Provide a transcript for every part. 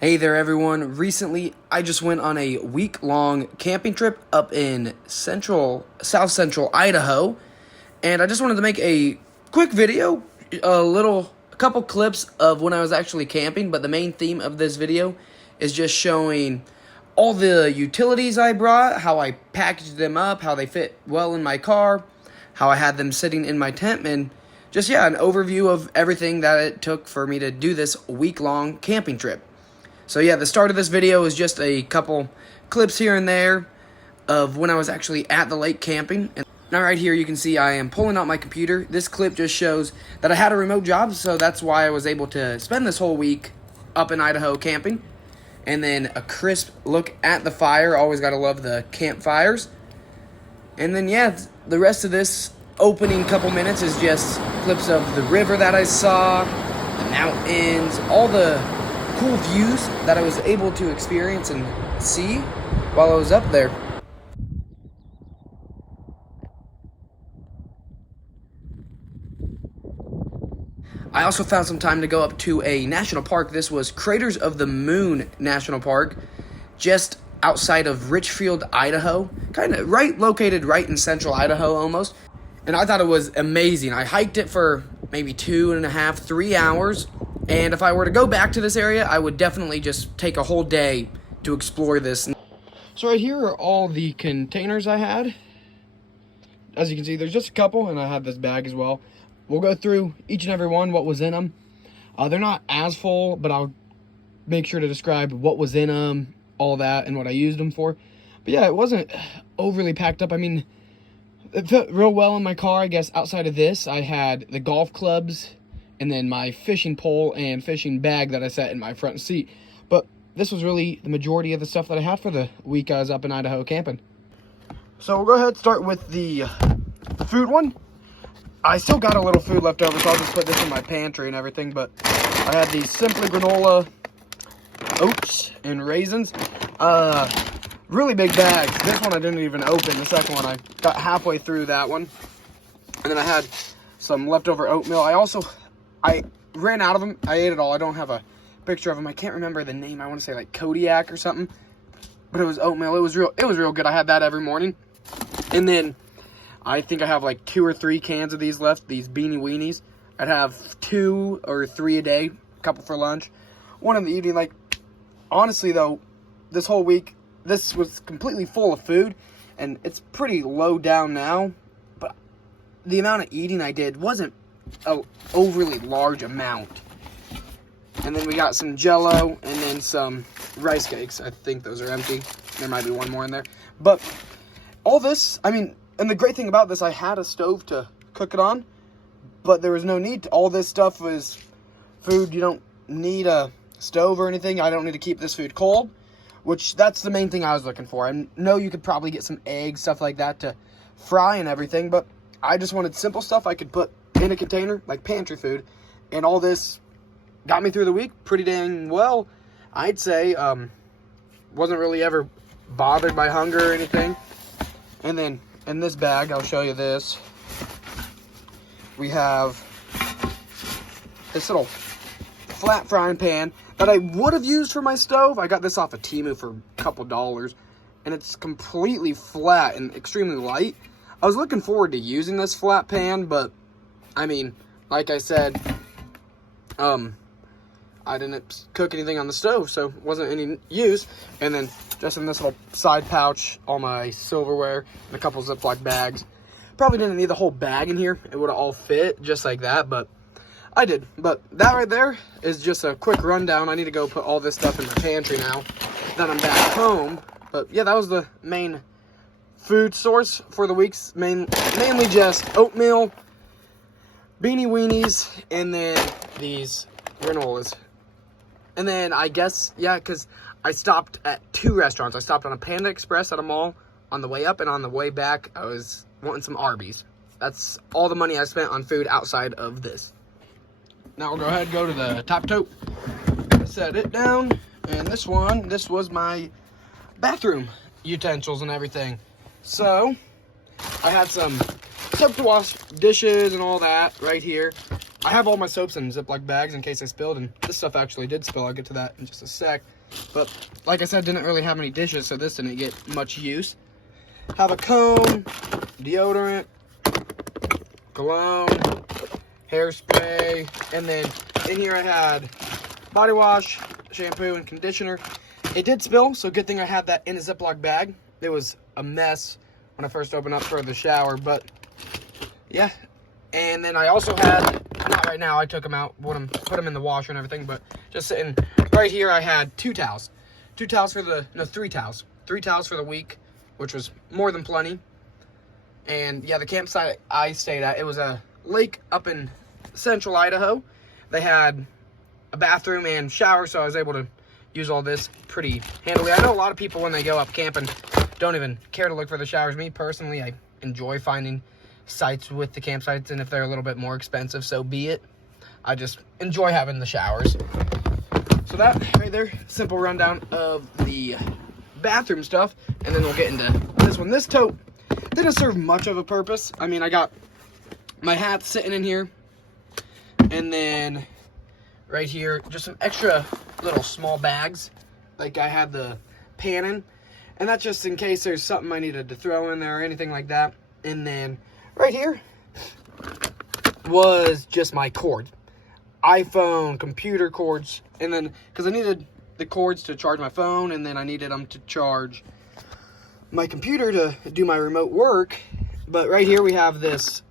Hey there everyone, recently I just went on a week-long camping trip up in South Central Idaho, and I just wanted to make a quick video, a couple clips of when I was actually camping, but the main theme of this video is just showing all the utilities I brought, how I packaged them up, how they fit well in my car, how I had them sitting in my tent, and just, an overview of everything that it took for me to do this week-long camping trip. So the start of this video is just a couple clips here and there of when I was actually at the lake camping. And now right here you can see I am pulling out my computer. This clip just shows that I had a remote job, so that's why I was able to spend this whole week up in Idaho camping. And then a crisp look at the fire. Always gotta love the campfires. And then the rest of this opening couple minutes is just clips of the river that I saw, the mountains, all the cool views that I was able to experience and see while I was up there. I also found some time to go up to a national park. This was Craters of the Moon National Park, just outside of Richfield, Idaho, located right in Central Idaho almost. And I thought it was amazing. I hiked it for maybe 2.5, 3 hours. And if I were to go back to this area, I would definitely just take a whole day to explore this. So right here are all the containers I had. As you can see, there's just a couple, and I have this bag as well. We'll go through each and every one, what was in them. They're not as full, but I'll make sure to describe what was in them, all that, and what I used them for. But it wasn't overly packed up. I mean, it fit real well in my car. I guess outside of this, I had the golf clubs, and then my fishing pole and fishing bag that I set in my front seat. But this was really the majority of the stuff that I had for the week I was up in Idaho camping. So we'll go ahead and start with the food one. I still got a little food left over, so I'll just put this in my pantry and everything. But I had these Simply Granola oats and raisins. Really big bags. This one I didn't even open. The second one I got halfway through that one. And then I had some leftover oatmeal. I ran out of them. I ate it all. I don't have a picture of them. I can't remember the name. I want to say like Kodiak or something. But it was oatmeal. It was real good. I had that every morning. And then I think I have like 2 or 3 cans of these left. These Beanie Weenies. I'd have 2 or 3 a day. A couple for lunch. One in the evening. Like, honestly though, this whole week, this was completely full of food. And it's pretty low down now. But the amount of eating I did wasn't an overly large amount. And then we got some Jello and then some rice cakes. I think those are empty. There might be one more in there. But all this, and the great thing about this, I had a stove to cook it on, but there was no need to. All this stuff was food. You don't need a stove or anything. I don't need to keep this food cold, which that's the main thing I was looking for. I know you could probably get some eggs, stuff like that to fry and everything, but I just wanted simple stuff I could put in a container, like pantry food, and all this got me through the week pretty dang well, I'd say. Wasn't really ever bothered by hunger or anything. And then in this bag, I'll show you this. We have this little flat frying pan that I would have used for my stove. I got this off of Temu for a couple dollars, and it's completely flat and extremely light. I was looking forward to using this flat pan, but like I said, I didn't cook anything on the stove, so wasn't any use. And then just in this little side pouch, all my silverware and a couple Ziploc bags. Probably didn't need the whole bag in here. It would have all fit just like that, but I did. But that right there is just a quick rundown. I need to go put all this stuff in my pantry now that I'm back home. But that was the main food source for the week's mainly just oatmeal, Beanie Weenies, and then these granolas. And then I guess, because I stopped at 2 restaurants. I stopped on a Panda Express at a mall on the way up, and on the way back, I was wanting some Arby's. That's all the money I spent on food outside of this. Now we'll go ahead and go to the top tote. Set it down. And this was my bathroom utensils and everything. So I had some soap to wash dishes and all that right here. I have all my soaps in Ziploc bags in case I spilled, and this stuff actually did spill. I'll get to that in just a sec. But like I said, didn't really have any dishes, so this didn't get much use. Have a comb, deodorant, cologne, hairspray, and then in here I had body wash, shampoo, and conditioner. It did spill, so good thing I had that in a Ziploc bag. It was a mess when I first opened up for the shower, but yeah. And then I also had, not right now, I took them out, put them in the washer and everything, but just sitting right here, I had 2 towels. 3 towels. 3 towels for the week, which was more than plenty. And yeah, the campsite I stayed at, it was a lake up in Central Idaho. They had a bathroom and shower, so I was able to use all this pretty handily. I know a lot of people, when they go up camping, don't even care to look for the showers. Me personally, I enjoy finding sites with the campsites, and if they're a little bit more expensive, so be it. I just enjoy having the showers. So that right there, simple rundown of the bathroom stuff, and then we'll get into this one. This tote didn't serve much of a purpose. I mean, I got my hat sitting in here, and then right here, just some extra little small bags, like I had the pan in, and that's just in case there's something I needed to throw in there or anything like that. And then right here was just my cord, iPhone, computer cords, and then because I needed the cords to charge my phone, and then I needed them to charge my computer to do my remote work. But right here we have this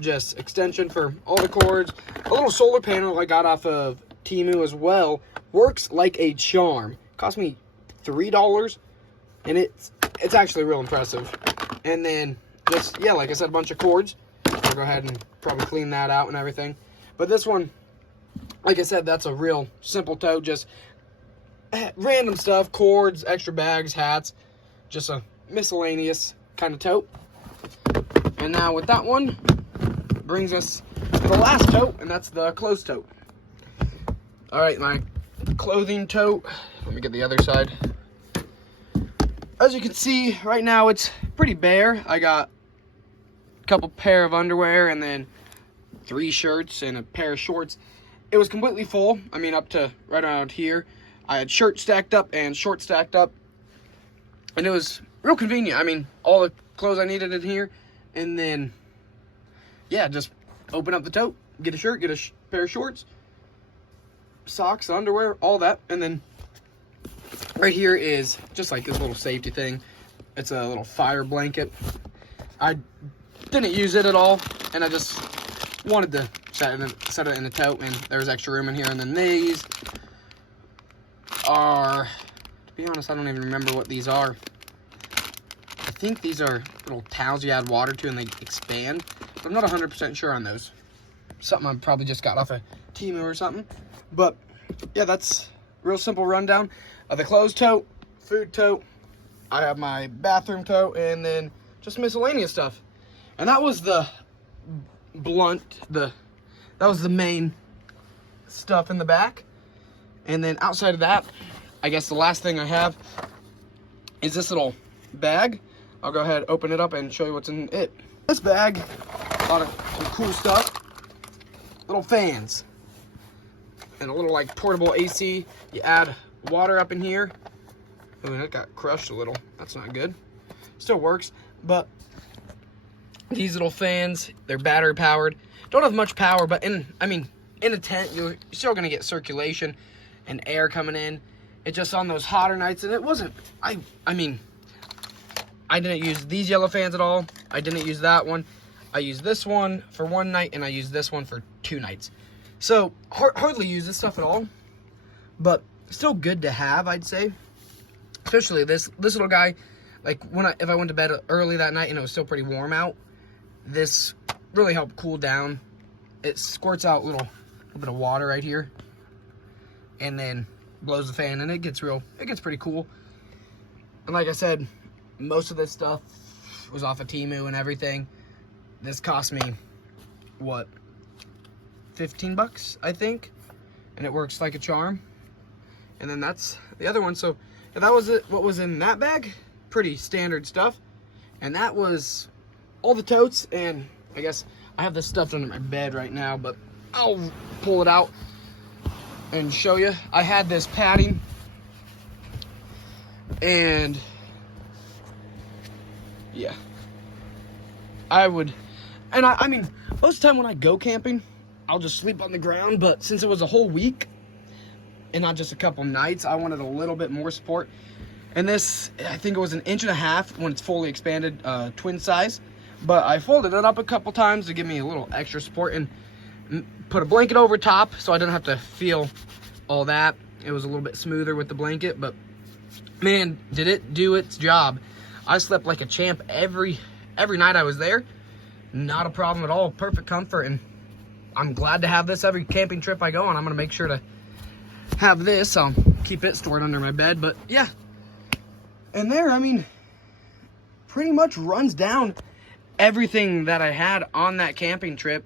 just extension for all the cords, a little solar panel I got off of Temu as well. Works like a charm. Cost me $3, and it's actually real impressive. And then just, yeah, like I said, a bunch of cords. I'll go ahead and probably clean that out and everything. But this one, like I said, that's a real simple tote. Just random stuff, cords, extra bags, hats, just a miscellaneous kind of tote. And now with that one, brings us to the last tote, and that's the clothes tote. All right, my clothing tote. Let me get the other side. As you can see, right now it's pretty bare. I got a couple pair of underwear and then 3 shirts and a pair of shorts. It was completely full. I mean, up to right around here. I had shirts stacked up and shorts stacked up, and it was real convenient. I mean, all the clothes I needed in here, and then yeah, just open up the tote, get a shirt, get a pair of shorts, socks, underwear, all that. And then right here is just like this little safety thing. It's a little fire blanket. I didn't use it at all, and I just wanted to set it in the tote, and there's extra room in here. And then these are, to be honest, I don't even remember what these are. I think these are little towels you add water to and they expand. But I'm not 100% sure on those. Something I probably just got off of Temu or something. But yeah, that's a real simple rundown of the clothes tote, food tote. I have my bathroom tote, and then just miscellaneous stuff. And that was the that was the main stuff in the back. And then outside of that, I guess the last thing I have is this little bag. I'll go ahead, open it up, and show you what's in it. This bag, a lot of some cool stuff. Little fans. And a little like portable AC. You add water up in here. Oh, that got crushed a little. That's not good. Still works. But these little fans, they're battery powered. Don't have much power, but in a tent, you're still gonna get circulation and air coming in. It's just on those hotter nights, and it wasn't, I mean, I didn't use these yellow fans at all. I didn't use that one. I used this one for 1 night, and I used this one for 2 nights. So, hardly use this stuff at all, but still good to have, I'd say. Especially this little guy, like if I went to bed early that night and it was still pretty warm out, this really helped cool down. It squirts out a little bit of water right here, and then blows the fan, and it gets pretty cool. And like I said, most of this stuff was off of Temu and everything. This cost me, what, $15, I think? And it works like a charm. And then that's the other one. So if that was it, what was in that bag, pretty standard stuff. And that was all the totes. And I guess I have this stuffed under my bed right now, but I'll pull it out and show you. I had this padding, and yeah, I mean, most of the time when I go camping, I'll just sleep on the ground, but since it was a whole week and not just a couple nights, I wanted a little bit more support. And this, I think it was 1.5 inches when it's fully expanded, twin size. But I folded it up a couple times to give me a little extra support and put a blanket over top so I didn't have to feel all that. It was a little bit smoother with the blanket, but man, did it do its job. I slept like a champ every night I was there. Not a problem at all, perfect comfort, and I'm glad to have this every camping trip I go on. I'm gonna make sure to have this. I'll keep it stored under my bed, but yeah. And there, I mean, pretty much runs down everything that I had on that camping trip.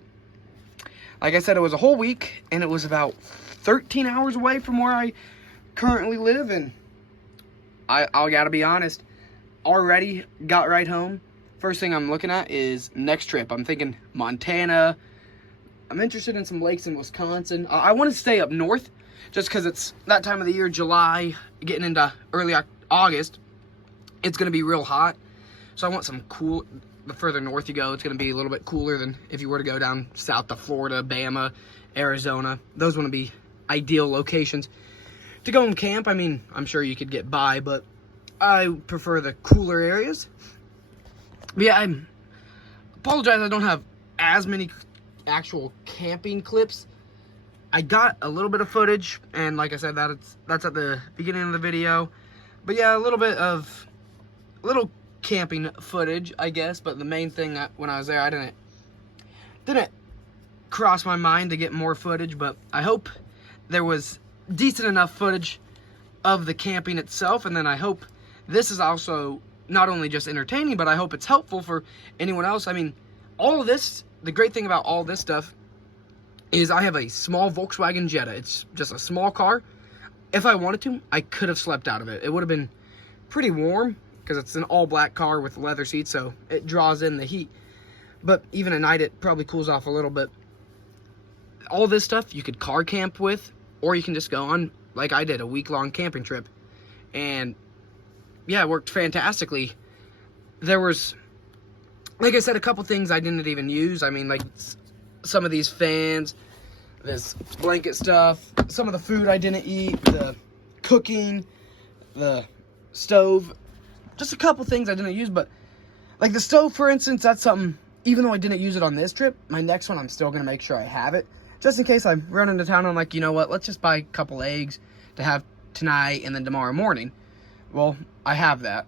Like I said, it was a whole week, and it was about 13 hours away from where I currently live, and I gotta be honest, already got right home. First thing I'm looking at is next trip. I'm thinking Montana. I'm interested in some lakes in Wisconsin. I want to stay up north just because it's that time of the year, July, getting into early August. It's going to be real hot. So I want some cool. The further north you go, it's going to be a little bit cooler than if you were to go down south to Florida, Bama, Arizona. Those want to be ideal locations to go and camp. I mean, I'm sure you could get by, but I prefer the cooler areas. But yeah, I apologize I don't have as many actual camping clips. I got a little bit of footage, and like I said, that's at the beginning of the video. But yeah, a little camping footage, I guess. But the main thing when I was there, I didn't cross my mind to get more footage. But I hope there was decent enough footage of the camping itself, and then I hope this is also not only just entertaining, but I hope it's helpful for anyone else. I mean, all of this, the great thing about all this stuff is I have a small Volkswagen Jetta. It's just a small car. If I wanted to, I could have slept out of it. It would have been pretty warm because it's an all-black car with leather seats, so it draws in the heat. But even at night, it probably cools off a little bit. All this stuff you could car camp with, or you can just go on, like I did, a week-long camping trip. And yeah, it worked fantastically. There was, like I said, a couple things I didn't even use. I mean, like some of these fans, this blanket stuff, some of the food I didn't eat, the cooking, the stove, just a couple things I didn't use. But like the stove, for instance, that's something, even though I didn't use it on this trip, my next one I'm still going to make sure I have it. Just in case I run into town and I'm like, you know what, let's just buy a couple eggs to have tonight and then tomorrow morning. Well, I have that.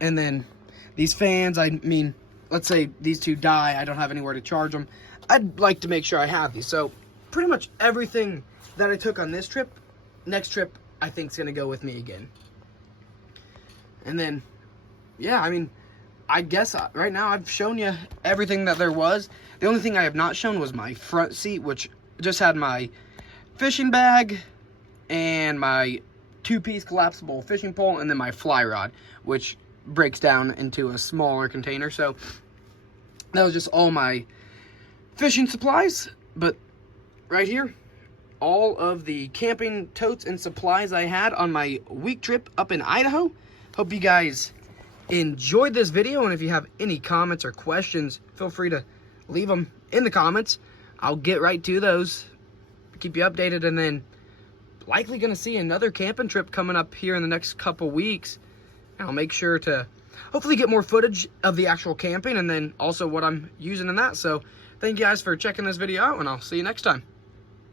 And then these fans, I mean, let's say these two die, I don't have anywhere to charge them. I'd like to make sure I have these. So pretty much everything that I took on this trip, next trip, I think is going to go with me again. And then, yeah, I mean, I guess right now I've shown you everything that there was. The only thing I have not shown was my front seat, which just had my fishing bag and my two-piece collapsible fishing pole, and then my fly rod, which breaks down into a smaller container. So that was just all my fishing supplies. But right here, all of the camping totes and supplies I had on my week trip up in Idaho. Hope you guys enjoyed this video, and if you have any comments or questions, feel free to leave them in the comments. I'll get right to those, keep you updated, and then likely going to see another camping trip coming up here in the next couple weeks. And I'll make sure to hopefully get more footage of the actual camping and then also what I'm using in that. So thank you guys for checking this video out, and I'll see you next time.